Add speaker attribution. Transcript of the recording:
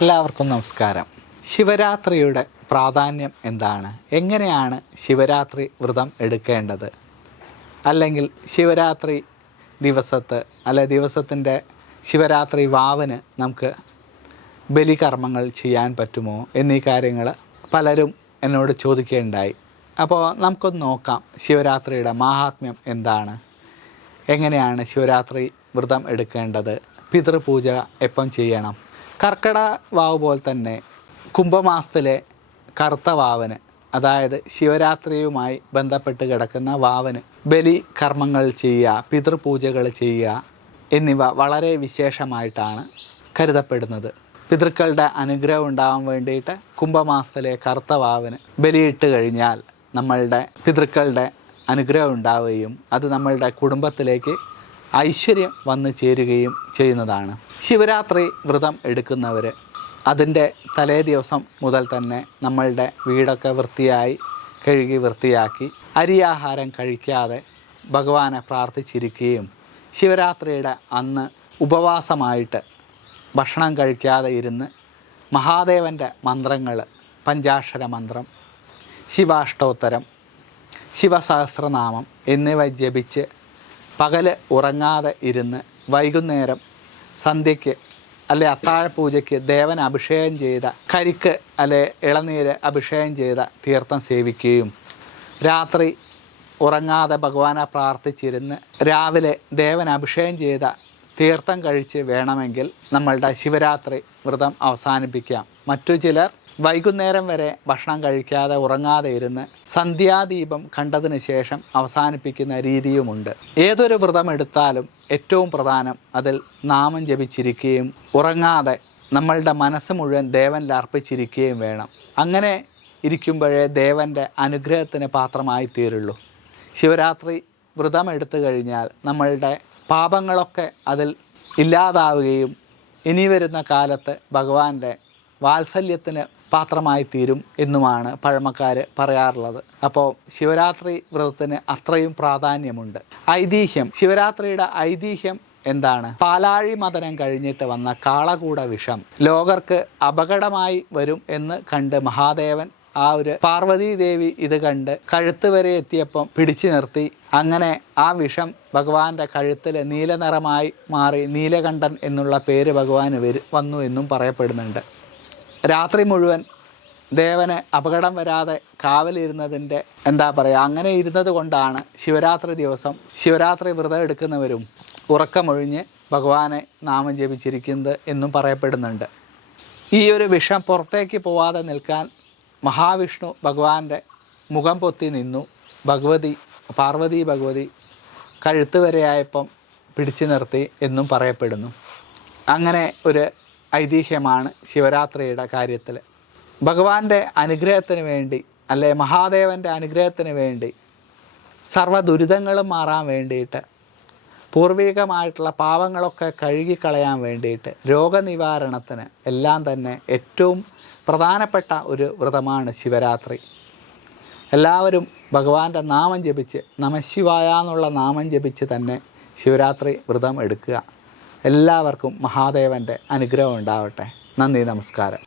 Speaker 1: എല്ലാവർക്കും നമസ്കാരം. ശിവരാത്രിയുടെ പ്രാധാന്യം എന്താണ്? എങ്ങനെയാണ് ശിവരാത്രി വ്രതം എടുക്കേണ്ടത്? അല്ലെങ്കിൽ ശിവരാത്രി ദിവസത്ത് അല്ലെ ദിവസത്തിന്റെ ശിവരാത്രി വാവിന് നമുക്ക് ബലികർമ്മങ്ങൾ ചെയ്യാൻ പറ്റുമോ എന്നീ കാര്യങ്ങൾ പലരും എന്നോട് ചോദിക്കുകയുണ്ടായി അപ്പോൾ നമുക്കൊന്ന് നോക്കാം ശിവരാത്രിയുടെ മാഹാത്മ്യം എന്താണ്? എങ്ങനെയാണ് ശിവരാത്രി വ്രതം എടുക്കേണ്ടത്? പിതൃപൂജ എപ്പം ചെയ്യണം? കർക്കട വാവ് പോലെ തന്നെ കുംഭമാസത്തിലെ കറുത്ത വാവന് അതായത് ശിവരാത്രിയുമായി ബന്ധപ്പെട്ട് കിടക്കുന്ന വാവന് ബലി കർമ്മങ്ങൾ ചെയ്യുക പിതൃപൂജകൾ ചെയ്യുക എന്നിവ വളരെ വിശേഷമായിട്ടാണ് കരുതപ്പെടുന്നത്. പിതൃക്കളുടെ അനുഗ്രഹം ഉണ്ടാവാൻ വേണ്ടിയിട്ട് കുംഭമാസത്തിലെ കറുത്ത വാവന് ബലിയിട്ട് കഴിഞ്ഞാൽ നമ്മളുടെ പിതൃക്കളുടെ അനുഗ്രഹം ഉണ്ടാവുകയും അത് നമ്മളുടെ കുടുംബത്തിലേക്ക് ഐശ്വര്യം വന്നു ചേരുകയും ചെയ്യുന്നതാണ്. ശിവരാത്രി വ്രതം എടുക്കുന്നവർ അതിന്റെ തലേ ദിവസം മുതൽ തന്നെ നമ്മളുടെ വീടൊക്കെ വൃത്തിയായി കഴുകി വൃത്തിയാക്കി അരിയാഹാരം കഴിക്കാതെ ഭഗവാനെ പ്രാർത്ഥിച്ചിരിക്കുകയും ശിവരാത്രിയുടെ അന്ന് ഉപവാസമായിട്ട് ഭക്ഷണം കഴിക്കാതെ ഇരുന്ന് മഹാദേവന്റെ മന്ത്രങ്ങൾ പഞ്ചാക്ഷര മന്ത്രം ശിവാഷ്ടോത്തരം ശിവസഹസ്രനാമം എന്നിവ ജപിച്ച് പകൽ ഉറങ്ങാതെ ഇരുന്ന് വൈകുന്നേരം സന്ധ്യയ്ക്ക് അല്ലെ അത്താഴപൂജയ്ക്ക് ദേവൻ അഭിഷേകം ചെയ്ത കരിക്ക് അല്ലെ ഇളനീര് അഭിഷേകം ചെയ്ത തീർത്ഥം സേവിക്കുകയും രാത്രി ഉറങ്ങാതെ ഭഗവാനെ പ്രാർത്ഥിച്ചിരുന്ന് രാവിലെ ദേവൻ അഭിഷേകം ചെയ്ത തീർത്ഥം കഴിച്ച് വേണമെങ്കിൽ നമ്മളുടെ ശിവരാത്രി വ്രതം അവസാനിപ്പിക്കാം. മറ്റു ചിലർ വൈകുന്നേരം വരെ ഭക്ഷണം കഴിക്കാതെ ഉറങ്ങാതെ ഇരുന്ന് സന്ധ്യാദീപം കണ്ടതിന് ശേഷം അവസാനിപ്പിക്കുന്ന രീതിയുമുണ്ട്. ഏതൊരു വ്രതം എടുത്താലും ഏറ്റവും പ്രധാനം അതിൽ നാമം ജപിച്ചിരിക്കുകയും ഉറങ്ങാതെ നമ്മളുടെ മനസ്സ് മുഴുവൻ ദേവനിൽ അർപ്പിച്ചിരിക്കുകയും വേണം. അങ്ങനെ ഇരിക്കുമ്പോഴേ ദേവന്റെ അനുഗ്രഹത്തിന് പാത്രമായി തീരുള്ളൂ. ശിവരാത്രി വ്രതം എടുത്തു കഴിഞ്ഞാൽ നമ്മളുടെ പാപങ്ങളൊക്കെ അതിൽ ഇല്ലാതാവുകയും ഇനി വരുന്ന കാലത്ത് ഭഗവാന്റെ വാത്സല്യത്തിന് പാത്രമായി തീരും എന്നുമാണ് പഴമക്കാർ പറയാറുള്ളത്. അപ്പോൾ ശിവരാത്രി വ്രതത്തിന് അത്രയും പ്രാധാന്യമുണ്ട്. ഐതിഹ്യം ശിവരാത്രിയുടെ ഐതിഹ്യം എന്താണ്? പാലാഴി മതനം കഴിഞ്ഞിട്ട് വന്ന കാളകൂട വിഷം ലോകർക്ക് അപകടമായി വരും എന്ന് കണ്ട് മഹാദേവൻ ആ ഒരു പാർവതീ ദേവി ഇത് കണ്ട് കഴുത്ത് വരെ എത്തിയപ്പം പിടിച്ചു നിർത്തി. അങ്ങനെ ആ വിഷം ഭഗവാന്റെ കഴുത്തിൽ നീലനിറമായി മാറി നീലകണ്ഠൻ എന്നുള്ള പേര് ഭഗവാന് വന്നു എന്നും പറയപ്പെടുന്നുണ്ട്. രാത്രി മുഴുവൻ ദേവന് അപകടം വരാതെ കാവലിരുന്നതിന്റെ എന്താ പറയുക അങ്ങനെ ഇരുന്നത് കൊണ്ടാണ് ശിവരാത്രി ദിവസം ശിവരാത്രി വ്രതം എടുക്കുന്നവരും ഉറക്കമൊഴിഞ്ഞ് ഭഗവാനെ നാമം ജപിച്ചിരിക്കുന്നത് എന്നും പറയപ്പെടുന്നുണ്ട്. ഈ ഒരു വിഷം പുറത്തേക്ക് പോവാതെ നിൽക്കാൻ മഹാവിഷ്ണു ഭഗവാന്റെ മുഖം പൊത്തി നിന്നു. ഭഗവതി പാർവതി ഭഗവതി കഴുത്ത് വരെയായപ്പം പിടിച്ചു നിർത്തി എന്നും പറയപ്പെടുന്നു. അങ്ങനെ ഒരു ഐതിഹ്യമാണ് ശിവരാത്രിയുടെ കാര്യത്തിൽ ഭഗവാന്റെ അനുഗ്രഹത്തിന് വേണ്ടി അല്ലെ മഹാദേവന്റെ അനുഗ്രഹത്തിന് വേണ്ടി സർവ ദുരിതങ്ങളും മാറാൻ വേണ്ടിയിട്ട് പൂർവികമായിട്ടുള്ള പാവങ്ങളൊക്കെ കഴുകിക്കളയാൻ വേണ്ടിയിട്ട് രോഗനിവാരണത്തിന് എല്ലാം തന്നെ ഏറ്റവും പ്രധാനപ്പെട്ട ഒരു വ്രതമാണ് ശിവരാത്രി. എല്ലാവരും ഭഗവാന്റെ നാമം ജപിച്ച് നമശിവായ എന്നുള്ള നാമം ജപിച്ച് തന്നെ ശിവരാത്രി വ്രതം എടുക്കുക. എല്ലാവർക്കും മഹാദേവന്റെ അനുഗ്രഹം ഉണ്ടാവട്ടെ. നന്ദി നമസ്കാരം.